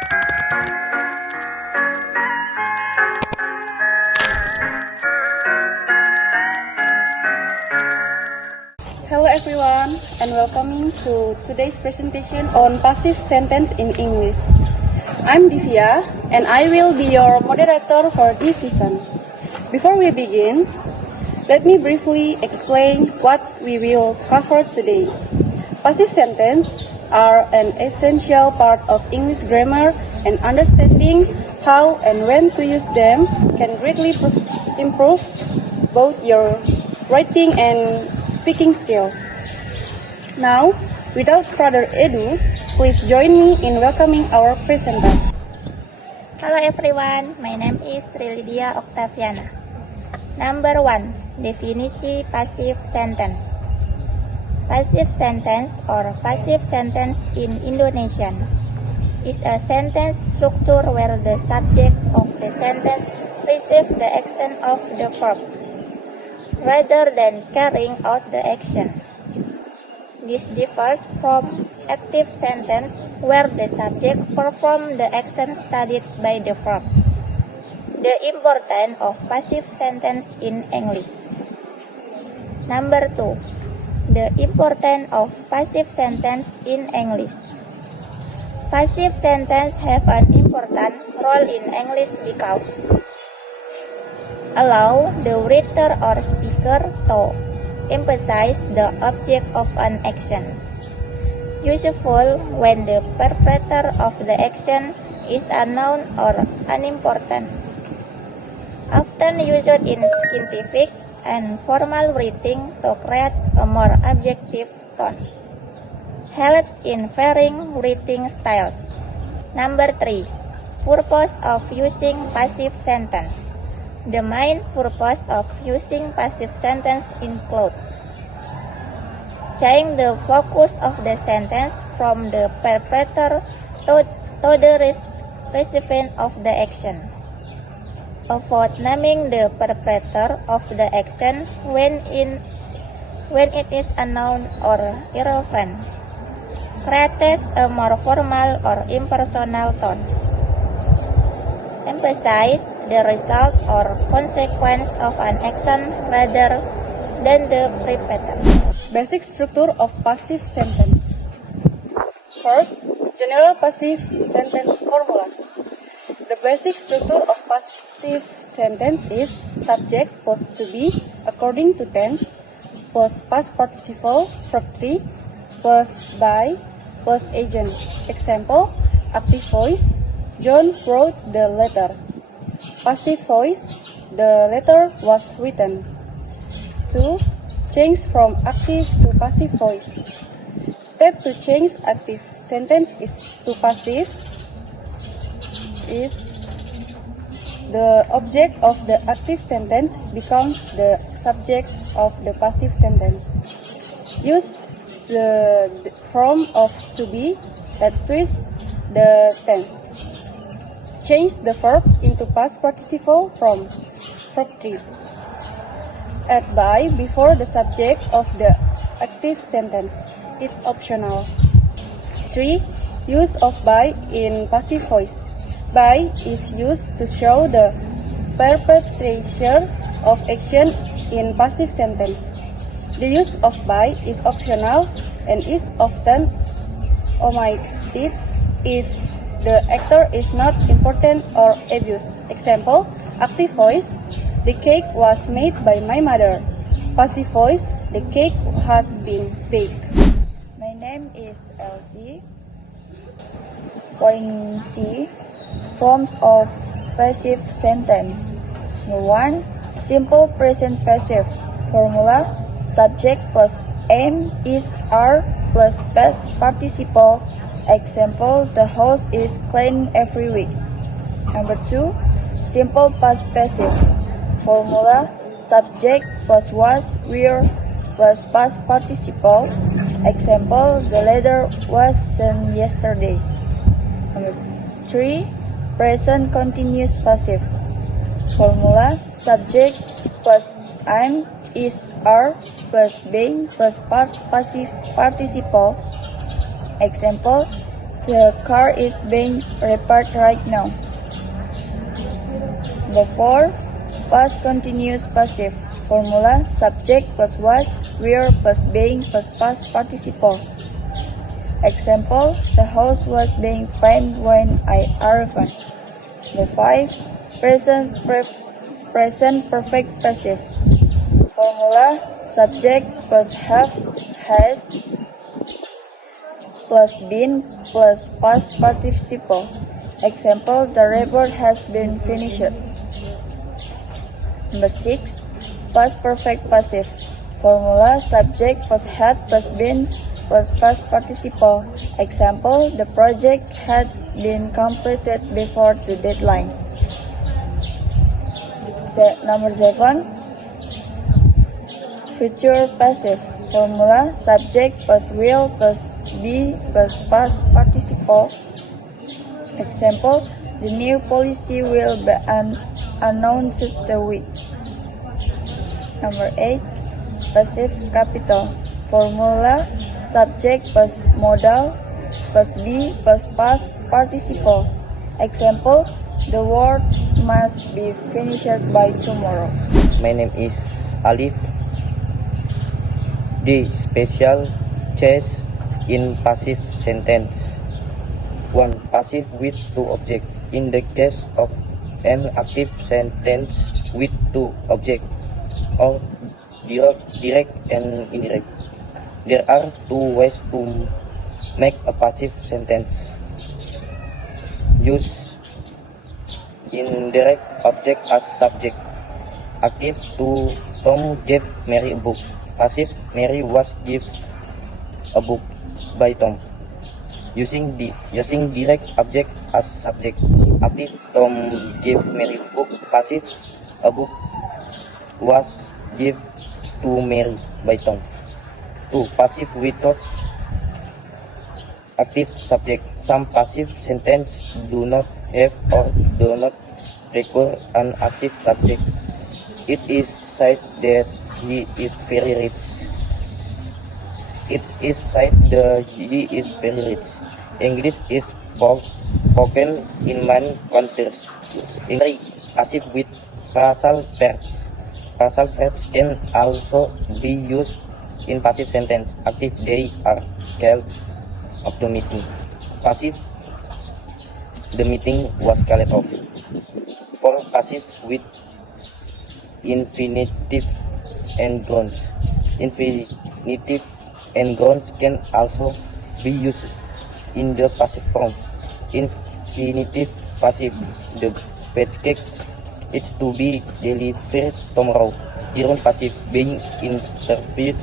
Hello everyone, and welcome to today's presentation on passive sentence in English. I'm Divya, and I will be your moderator for this season. Before we begin, let me briefly explain what we will cover today. Passive sentences are an essential part of English grammar, and understanding how and when to use them can greatly improve both your writing and speaking skills. Now, without further ado, please join me in welcoming our presenter. Hello everyone, my name is Trilydia Octaviana. Number 1. Definisi passive sentence. Passive sentence or passive sentence in Indonesian is a sentence structure where the subject of the sentence receives the action of the verb rather than carrying out the action. This differs from active sentence where the subject performs the action studied by the verb. The importance of passive sentence in English. Number 2. The importance of passive sentence in English. Passive sentence have an important role in English because allow the reader or speaker to emphasize the object of an action. Useful when the perpetrator of the action is unknown or unimportant. Often used in scientific and formal writing to create a more objective tone. Helps in varying writing styles. Number 3. Purpose of using passive sentence. The main purpose of using passive sentence include changing the focus of the sentence from the perpetrator to the recipient of the action. Avoid naming the perpetrator of the action when it is unknown or irrelevant. Creates a more formal or impersonal tone. Emphasize the result or consequence of an action rather than the perpetrator. Basic structure of passive sentence. First, general passive sentence formula. The basic structure of passive sentence is subject plus to be according to tense plus past participle verb 3 plus by plus agent. Example, active voice, John wrote the letter. Passive voice, the letter was written. 2. Change from active to passive voice. Step to change active sentence is to passive is the object of the active sentence becomes the subject of the passive sentence. Use the form of to be that switches the tense. Change the verb into past participle from verb 3. Add by before the subject of the active sentence. It's optional. 3. Use of by in passive voice. By is used to show the perpetration of action in passive sentence. The use of by is optional and is often omitted if the actor is not important or obvious. Example, active voice, the cake was made by my mother. Passive voice, the cake has been baked. My name is Elsie. Point C. Forms of passive sentence. 1. Simple present passive. Formula, subject plus am is are plus past participle. Example, the house is cleaned every week. Number 2. Simple past passive. Formula, subject plus was, were plus past participle. Example, the letter was sent yesterday. Number 3. Present continuous passive. Formula, subject plus am is are plus being plus past participle. Example, The car is being repaired right now. Number 4. Past continuous passive. Formula subject plus was, were plus being plus past participle. Example, the house was being painted when I arrived. Number 5. Present perfect passive. Formula subject plus have, has plus been plus past participle. Example, the report has been finished. Number 6. Past perfect passive. Formula subject plus had plus been plus past participle. Example, the project had been completed before the deadline. Number 7. Future passive. Formula subject plus will plus be plus past participle. Example, the new policy will be announced the week. Number 8. Passive capital. Formula subject plus modal plus be plus past participle. Example, the work must be finished by tomorrow. My name is Alif. The special case in passive sentence. 1. Passive with two objects. In the case of an active sentence with two objects, or direct and indirect, there are two ways to make a passive sentence. Use indirect object as subject. Active, to Tom gave Mary a book. Passive, Mary was given a book by Tom. Using direct object as subject. Active, Tom gave Mary a book. Passive, a book was given to Mary by Tom. 2. Passive without active subject. Some passive sentences do not have or do not require an active subject. It is said that he is very rich. It is said that he is very rich. English is spoken in many countries. In 3. Passive with phrasal verbs. Phrasal verbs can also be used in passive sentence. Active, they are called of the meeting. Passive, the meeting was called off. 4. Passive with infinitive and grounds. Infinitive and grounds can also be used in the passive form. Infinitive passive, the pancake is to be delivered tomorrow. Iron passive, being interviewed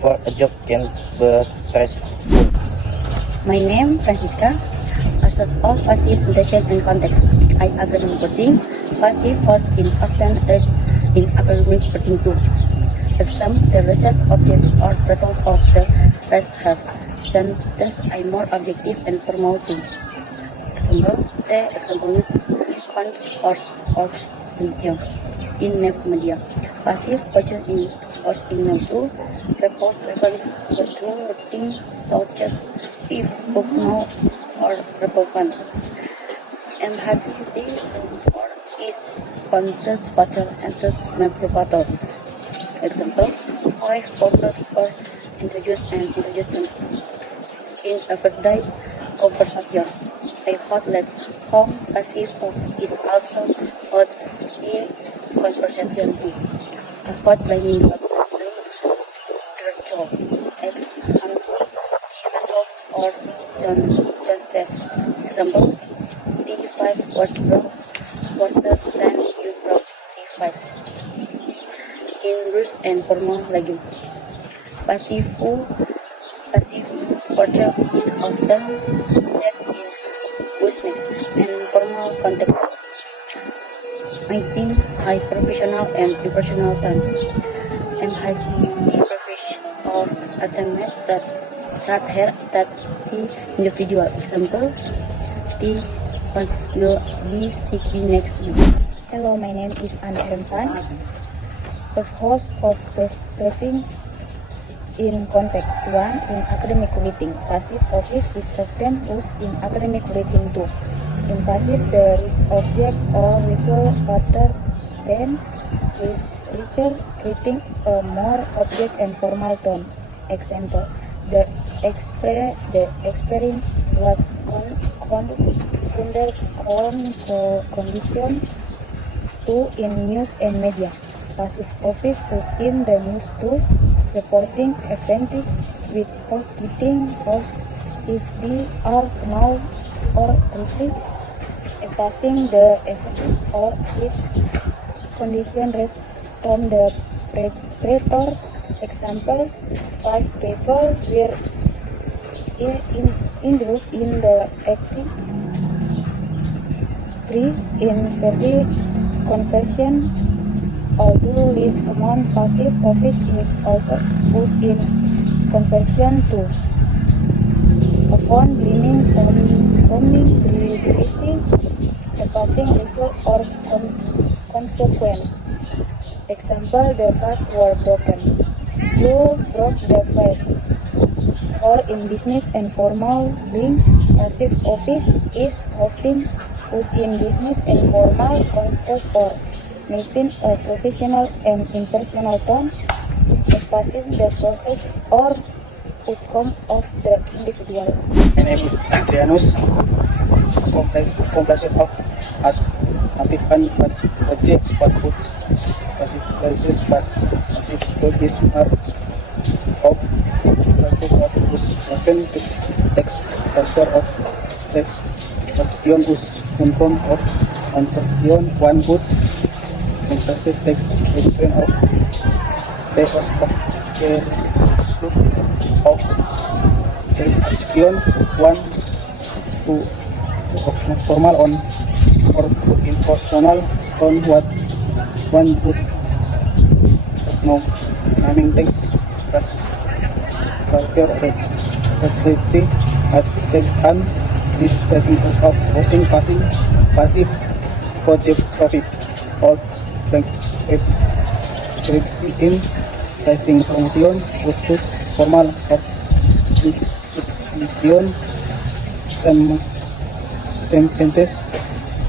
for a job can be stressful. My name Francisca. Assess all passive sentence and context. I academic wording. Passive words in often is in academic wording too. Exam, the result, object, or result of the phrase have. Sentence are more objective and formal too. Example, the example needs concourse of religion in mass media. Passive question in or email to report reference between wording such as if, book, no, or revolvent. Empathy is content fatal and memorable. Example, 5 formula for introduce and introducement in everyday conversation. I thought that home passive is also used in conversation too. Avoid blaming suspect virtual X and C result or John test. Example, D5 was broke water than you broke D5. In rules and formal language. Passive virtual is often said in business and formal context. I think high professional and impersonal time. Emphasizing the professional attainment rather than the individual. Example, the funds will be sick next week. Hello, my name is Anna Remsan, the host of the briefings in context. 1. In academic writing, passive office is often used in academic writing too. In passive, the object or result fatter than richer, creating a more object and formal tone. Example: the experiment what condition to in news and media. Passive office used in the news too, reporting events without getting post if they are now or briefly passing the event or its condition read from the pretor. Example: 5 people were injured in the acting. 3. In Verdi conversion, although this common passive office is also used in conversion too. Often blaming something previously a passing result or consequence. Example: the vase were broken. You broke the vase. Or in business and formal being, passive office is often used in business and formal context for maintaining a professional and impersonal tone, expressing the process or outcome of the individual. My name is Adrianus. Compression of active and passive object outputs. Passive versus passive is are of often text transfer of text question us confirm of and question one good impressive text return of the host of the slope of the question one to formal on or impersonal on what one would know naming text as authority at text and this purpose of posing passive project profit or blanks script in pricing promotion to formal of institution some sentence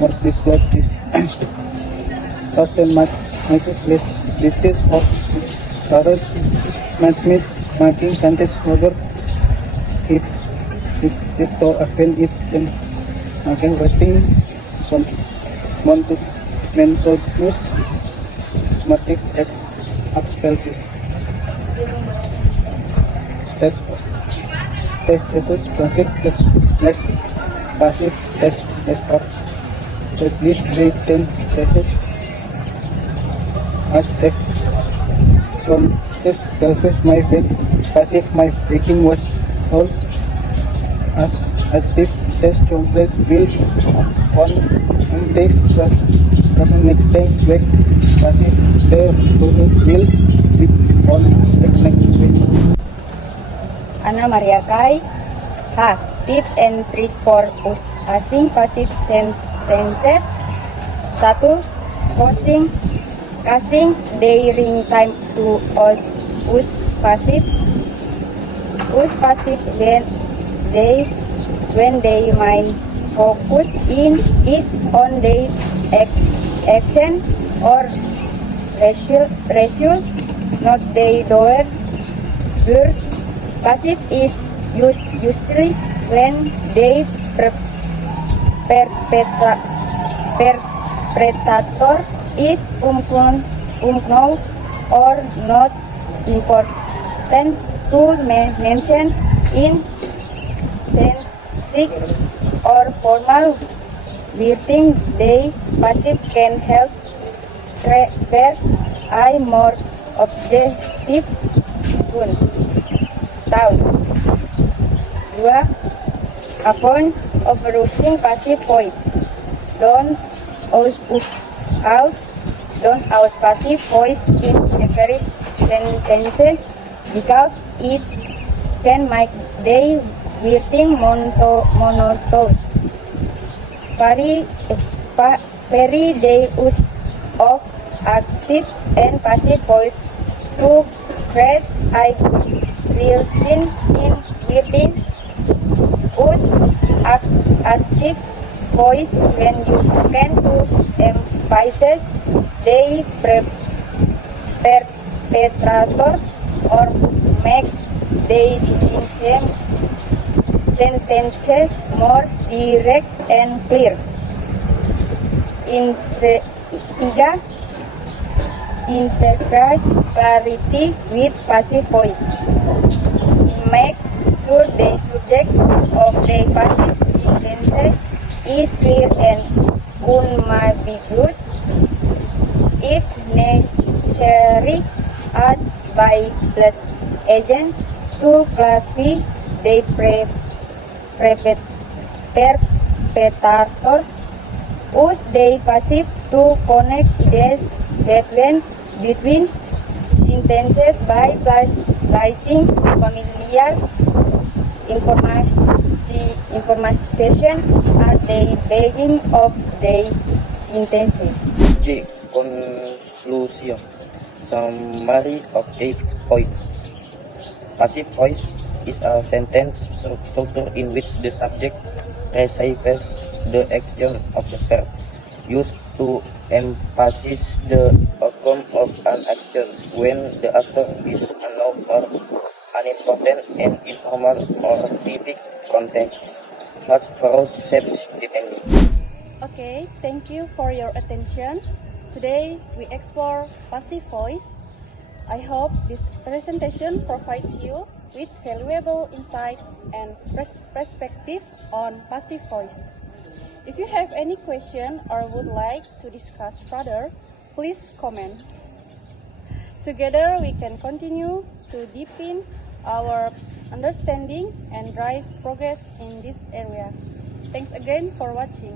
or display this person message list of service matches making sentence order if the offense is then making rating monotonous smartive expulses test status passive less passive test or at least they 10 status as step from this selfish my passive my breaking was holds as if test complex will on takes doesn't next things back passive the progress will be on next week. Ana Maria Kai. Tips and trick for using passive sentences. 1. Casing during time to use passive. Use passive when they mind focus is on the action or result, not the doer. Passive is used usually when the perpetrator is unknown or not important to mention in sensitive or formal writing. The passive can help create a more objective tone. 2. Avoid overusing passive voice. Don't use passive voice in every sentence because it can make the writing monotonous. Vary the use of active and passive voice to create a good written use active voice when you can to emphasize the perpetrator or make the sentence more direct and clear. Tiga, integrate clarity with passive voice. Make sure the subject of the passive sentence is clear and unambiguous. If necessary, add by plus agent to clarify the perpetrator. Use the passive to connect ideas between sentences by placing familiar information at the beginning of the sentence. J. Conclusion. Summary of 8 points. Passive voice is a sentence structure in which the subject receives the action of the verb, used to emphasize the outcome of an action when the actor is unknown or unimportant and informal or specific context, as follows steps depending. Okay, thank you for your attention. Today we explore passive voice. I hope this presentation provides you with valuable insight and perspective on passive voice. If you have any question or would like to discuss further, please comment. Together we can continue to deepen our understanding and drive progress in this area. Thanks again for watching.